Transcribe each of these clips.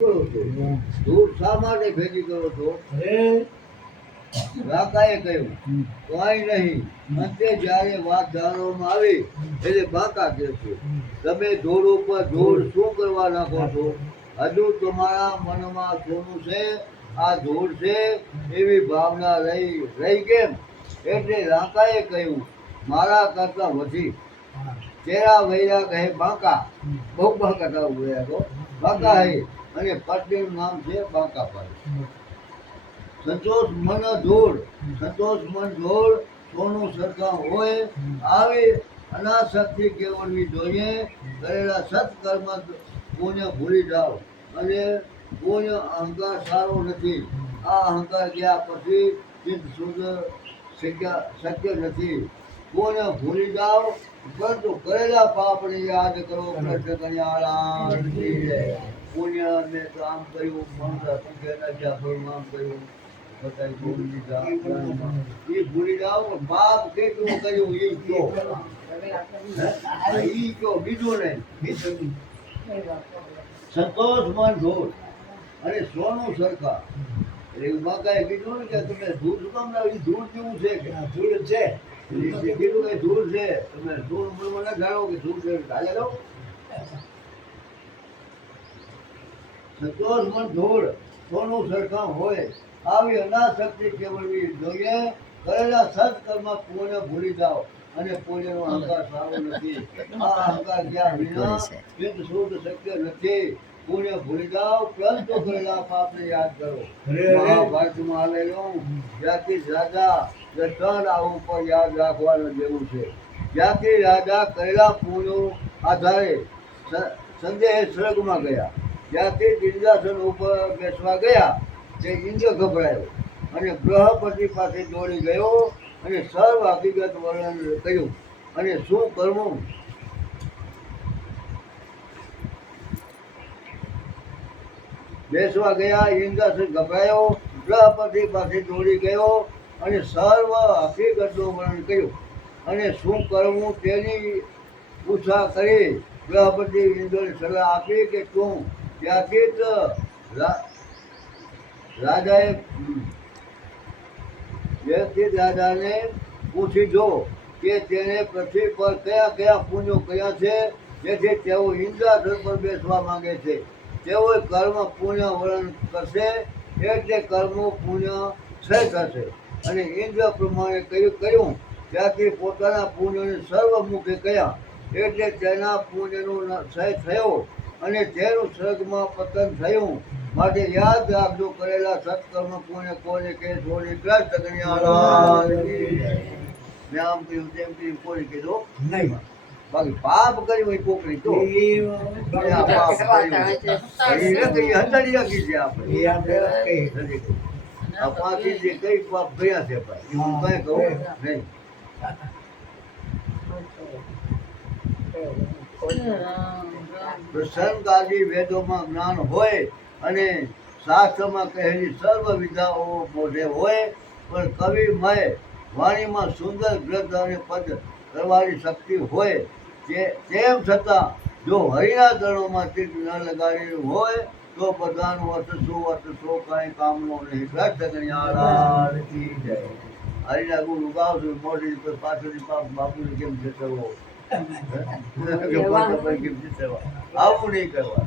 કરો છો ધૂળ શા માટે ભેગી કરો છો? રાકાએ કહ્યું કઈ નહીં. અંતે જ્યારે વાત જાણવામાં આવી એટલે બાકા કહેશે તમે ધૂળ ઉપર ધૂળ શું કરવા નાખો છો? હજુ તમારા મનમાં સોનું છે, આ ધૂળ છે એવી ભાવના રહી કેમ? એટલે રાકાએ કહ્યું મારા કરતા વધી. તેરા વૈરા કહે બાંકા. બહુ બાંકા થવું ગયા તો બાંકા હે અને પત્નીનું નામ છે બાંકાભાઈ. સંતોષ મન ધૂળ, સંતોષ મન ધૂળ સોનું સરખા હોય. આવી અનાસક્તિ કેળવવી જોઈએ. કરેલા સત્કર્મ પુણ્ય ભૂલી જાઓ. અને પુણ્ય અહંકાર સારો નથી. આ અહંકાર ગયા પછી ચિત્ત શુદ્ધ શક્ય નથી. પુણ્ય ભૂલી જાઓ પરંતુ કરેલા પાપને યાદ કરો. કૃષ્ણ કન્યા પુણ્ય મેં તો આમ કર્યું આમ કર્યું ભૂલી જાઓ. પાપ કેટલું કર્યું એ કયો બીજું નહીં. સંતોષ મન ધૂળ અને સોનું સરખા. એટલે બાકાએ કીધું ને કે તમે ધૂળ શું કામ લાવી? ધૂળ જેવું છે કે ધૂળ છે. કીધું કે ધૂળ છે. તમે ધૂળ મને જાણો કે ધૂળ છે ચાલે લો. સંતોષ મન ધૂળ સોનું સરખા હોય. આવી અનાસક્તિ કેળવવી જોઈએ. કરેલા સત્કર્મ પુણ્ય ભૂલી જાઓ. અને પુણ્યનો અહંકાર સારો નથી. આ અહંકાર જ્યાં વિના ચિત્ત શુદ્ધ શક્ય નથી. પુણ્ય ભૂલી જાઓ પરંતુ કરેલા પાપને યાદ કરો. મહાભારતમાં આવેલું જ્યાંથી રાજા દશરથ આ ઉપર યાદ રાખવાનું જેવું છે. જ્યાંથી રાજા કરેલા પુણ્યો આધારે સંદેહ સ્વર્ગમાં ગયા. જ્યાંથી ઇન્દ્રાસન ઉપર બેસવા ગયા તે ઇન્દ્ર ગભરાયો અને બૃહસ્પતિ પાસે દોડી ગયો અને સર્વ હકીકત વર્ણન કર્યું. અને શું કરવું? બેસવા ગયા. ઇન્દ્રાસન ગભરાયો, બૃહસ્પતિ પાસે દોડી ગયો અને સર્વ હકીકતનું વર્ણન કર્યું. અને શું કરવું તેની પૂછા કરી. બૃહસ્પતિ ઇન્દ્રને સલાહ આપી કે તું ત્યાંથી જ રાજાને પૂછી જો કે તેને પૃથ્વી પર કયા કયા પુણ્યો કયા છે જેથી તેઓ ઇન્દ્રાસન પર બેસવા માંગે છે. તેઓ કર્મ પુણ્ય વર્ણન કરશે એટલે કર્મ પુણ્ય ક્ષય થશે. અને ઇન્દ્ર પ્રમાણે કર્યું ત્યાંથી પોતાના પુણ્યોને સર્વમુખે કહ્યા એટલે તેના પુણ્યનો ક્ષય થયો અને તેનું સ્વર્ગમાં પતન થયું. માટે યાદ રાખજો કરેલા સત્કર્મ પુણ્ય કોને કે છોડી કૃષ્ણ કન્યા. મેં આમ કહ્યું તેમ કહ્યું કોઈ કીધું નહીં. બાકી પાપ કર્યું હોય કોકરી તો હંતાડી રાખી છે આપણે. આ પાછી જે કઈ પાપ ગયા છે ભાઈ હું કઈ કહું નહીં. પ્રસંગાદી વેદોમાં જ્ઞાન હોય અને શાસ્ત્રમાં કહેલી સર્વ વિદ્યાઓ મોઢે હોય પણ કવિમય વાણીમાં સુંદર ગ્રંથ અને પદ કરવાની શક્તિ હોય. તેમ છતાં જો હરિના ચરણોમાં ચિત્ત ન લગાડેલું હોય તો બધાનું અર્થ શું કાંઈ કામનો નહીં. કૃષ્ણ કન્યા હરિના ગુરુ ગાવશું મોટી પાછળની બાપુને કેમ જતવો આવું નહીં કરવા.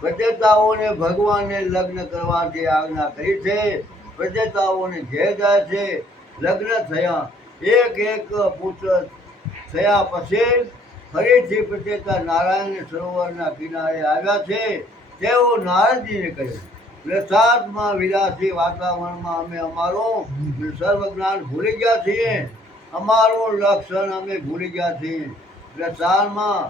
પ્રજેતાઓને ભગવાનને લગ્ન કરવાની આજ્ઞા કરી છે. પ્રજેતાઓને ઘેર જાય છે. લગ્ન થયા એક પુત્ર થયા પછી ફરીથી પ્રજેતા નારાયણ સરોવરના કિનારે આવ્યા છે. તેઓ નારદજીને કહ્યું પ્રસાદમાં વિલાસી વાતાવરણમાં અમે અમારું સર્વ જ્ઞાન ભૂલી ગયા છીએ. અમારું લક્ષણ અમે ભૂલી ગયા છીએ. પ્રસાદમાં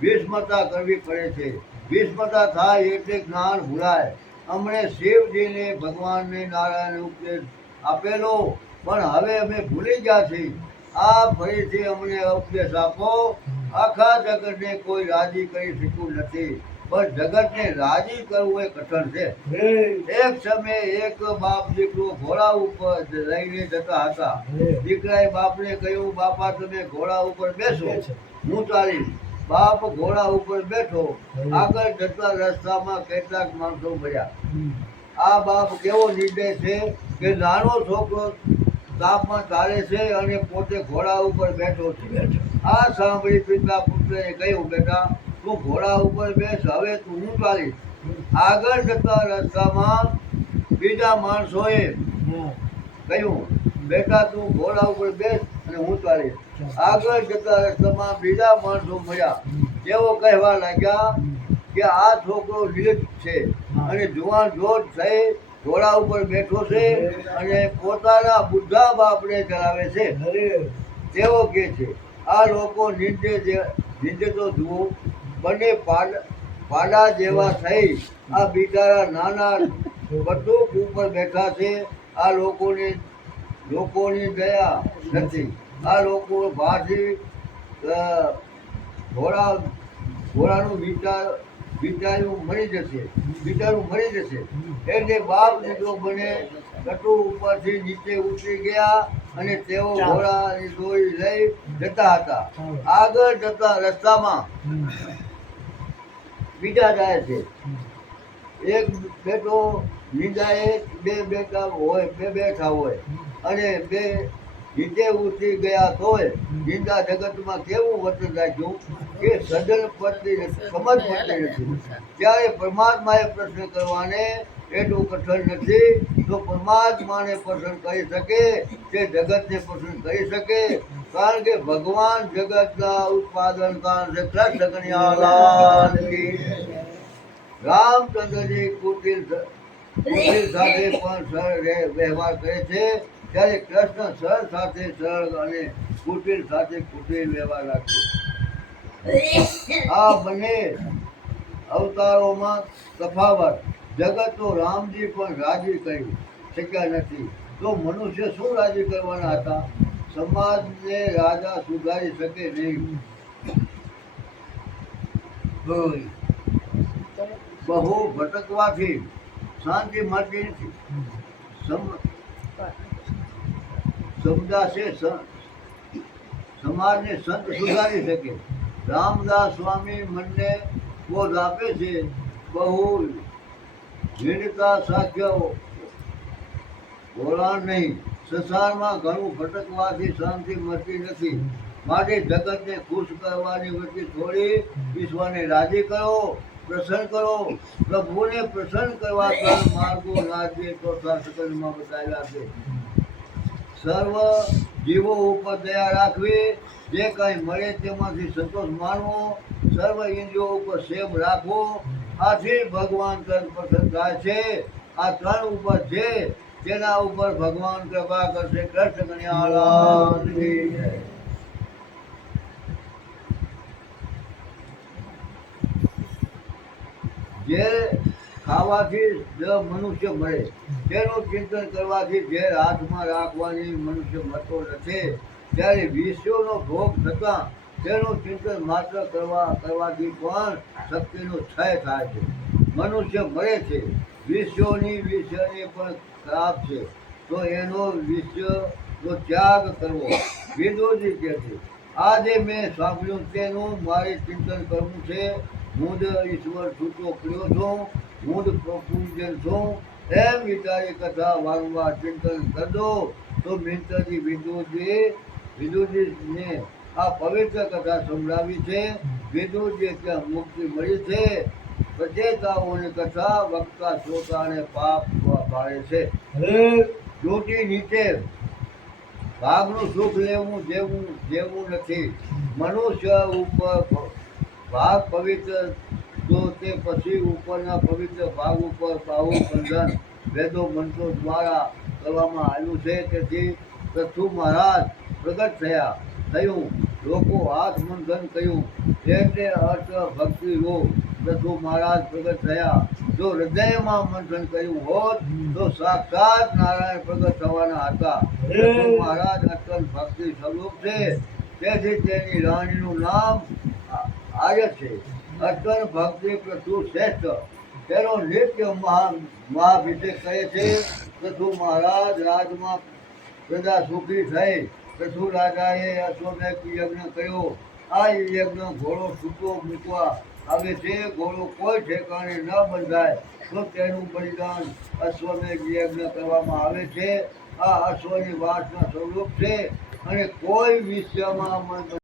ભીષ્મતા કરવી પડે છે. ભીષ્મતા થાય એટલે જ્ઞાન ભૂલાય. અમને શિવજીને ભગવાનને નારાયણ ઉપદેશ આપેલો પણ હવે અમે ભૂલી ગયા છીએ. આ ફરીથી અમને ઉપદેશ આપો. આખા જગતને કોઈ રાજી કરી શક્યું નથી પણ જગતને રાજી કરવું એ કઠણ છે. એક સમયે એક બાપ દીકરો ઘોડા ઉપર લઈને જતા હતા. દીકરાએ બાપને કહ્યું બાપા તમે ઘોડા ઉપર બેસો હું ચાલીશ. બાપ ઘોડા ઉપર બેઠો, આગળ જતા રસ્તામાં કેટલાક માણસો મળ્યા. આ બાપ કેવો નિર્દય છે કે નાનો છોકરો તાપમાં ચાલે છે અને પોતે ઘોડા ઉપર બેઠો છે. આ સાંભળી પિતા પુત્રએ કહ્યું, બેટા તું ઘોડા ઉપર બેસ, હવે તું હું ચાલીશ. આગળ જતા રસ્તામાં બીજા માણસોએ કહ્યું, બેટા તું ઘોડા ઉપર બેસ અને હું ચાલીશ. આગળ જતા રસ્તામાં બીજા માણસો મળ્યા. તેઓ કહેવા લાગ્યા કે આ છોકરો નિર્લજ્જ છે અને જુવાન જોડ થઈ ઘોડા ઉપર બેઠો છે અને પોતાના બુઢા બાપને ચલાવે છે. તેઓ કહે છે, આ લોકો નિંદે તો જુઓ, બંને પાડા જેવા થઈ આ બિચારા નાના બટુક ઉપર બેઠા છે. આ લોકોની દયા નથી. આ લોકો ભાથી ઘોડાનું વિચાર્યું મરી જશે. એટલે બાપ દીકરો બને કટુ ઉપરથી નીચે ઉતરી ગયા અને તેઓ ઘોડાની દોરી લઈ જતા હતા. આગળ જતા રસ્તામાં બીજા જાય છે. એક બેઠો નિંદાએ બે બેઠા હોય અને બે નીચે ઉતરી ગયા તોય નિંદા જગતમાં કેવું વર્તન રાખ્યું કે સજન પડતી સમજ પડતી નથી. ત્યારે પરમાત્માએ પ્રશ્ન કરવાને એટલું કઠણ નથી. જો પરમાત્માને પસંદ કરી શકે તે જગતને પસંદ કરી શકે, કારણ કે ભગવાન જગતના ઉત્પાદન કારણ છે. કૃષ્ણ કનૈયાલાલ કી જય. રામચંદ્રજી કુટિલ સાથે પણ સરળ વ્યવહાર કરે છે, ત્યારે કૃષ્ણ સરળ સાથે સરળ અને કુટિલ સાથે કુટિલ વ્યવહાર રાખે. આ બંને અવતારોમાં તફાવત. જગત તો રામજી પણ રાજી કરી શક્યા નથી, તો મનુષ્ય શું રાજી કરવાના હતા? સમાજને રાજા સુધારી શકે નહીં. બહુ ભટકવાથી શાંતિ મળતી નથી. સમજાશે સમાજને સંત સુધારી શકે. રામદાસ સ્વામી મનને બોધ આપે છે, બહુ વીણતા સાખ્ય વળાણ નહીં. સંસારમાં ઘણું ભટકવાથી શાંતિ મળતી નથી. માટે જગતને ખુશ કરવાની વચ્ચે થોડી ઈશ્વરને રાજી કરો, પ્રસન્ન કરો. પ્રભુને પ્રસન્ન કરવા ત્રણ માર્ગો રાજ્ય ચોથા સકલમાં બતાવ્યા છે. સર્વ જીવો ઉપર દયા રાખવી, જે કંઈ મળે તેમાંથી સંતોષ માનવો, સર્વ ઇન્દ્રિયો ઉપર સેમ રાખવો. આથી ભગવાન તરફ પસંદ થાય છે. આ ત્રણ ઉપર છે તેના ઉપર ભગવાન કૃપા કરશે. કૃષ્ણ કનૈયાલાલ કી જય. જે ખાવાથી જ મનુષ્ય મળે તેનું ચિંતન કરવાથી ઝેર હાથમાં રાખવાની મનુષ્ય મળતો નથી. ત્યારે વિષયોનો ભોગ થતાં તેનું ચિંતન માત્ર કરવાથી પણ શક્તિનો ક્ષય થાય છે. મનુષ્ય મળે છે, વિષયોની પણ ખરાબ છે, તો એનો વિષયનો ત્યાગ કરવો. વિદુરજી કહે છે, આજે મેં સાંભળ્યું તેનું મારે ચિંતન કરવું છે. હું જ ઈશ્વર છૂટો કર્યો છું, હું જ પૂજ્ય છું, એમ વિચારી કથા વારંવાર ચિંતન કરજો તો મિત્રજી વિદુરજીને આ પવિત્ર કથા સંભળાવી છે. વિદુરજી ત્યાં મુક્તિ મળી છે. સચેતાઓની કથા વક્તા શ્રોતાને પાપ ભાળે છે. ચોટી નીચે ભાગનું સુખ લેવું જેવું નથી. મનુષ્ય ઉપર ભાગ પવિત્ર, તો તે પછી ઉપરના પવિત્ર ભાગ ઉપર બાહુ બંધન વેદો મંત્રો દ્વારા કરવામાં આવ્યું છે. તેથી પ્રથુ મહારાજ પ્રગટ થયું. લોકો હાથ મંથન કહ્યું, એટલે અર્થ ભક્તિ યોગ. પ્રથુ મહારાજ પ્રગટ થયા. જો હૃદયમાં મંથન કર્યું હોત તો સાક્ષાત નારાયણ પ્રગટ થવાના હતા. પ્રથુ મહારાજ અત્યંત ભક્તિ સ્વરૂપ છે, તેથી તેની રાણીનું નામ આર્ય છે. અત્યંત ભક્તિ પ્રથુ શ્રેષ્ઠ, તેનો નિત્ય મહાભિષેક કરે છે. પ્રથુ મહારાજ રાજમાં પ્રજા સુખી થઈ. પ્રથુ રાજાએ અશ્વમેઘ યજ્ઞ કર્યો. આ યજ્ઞ ઘોડો છૂટો મૂકવા આવે છે. ઘોડો કોઈ ઠેકાણે ન બંધાય તો તેનું બલિદાન અશ્વમેઘ યજ્ઞ કરવામાં આવે છે. આ અશ્વની વાસના સ્વરૂપ છે અને કોઈ વિષયમાં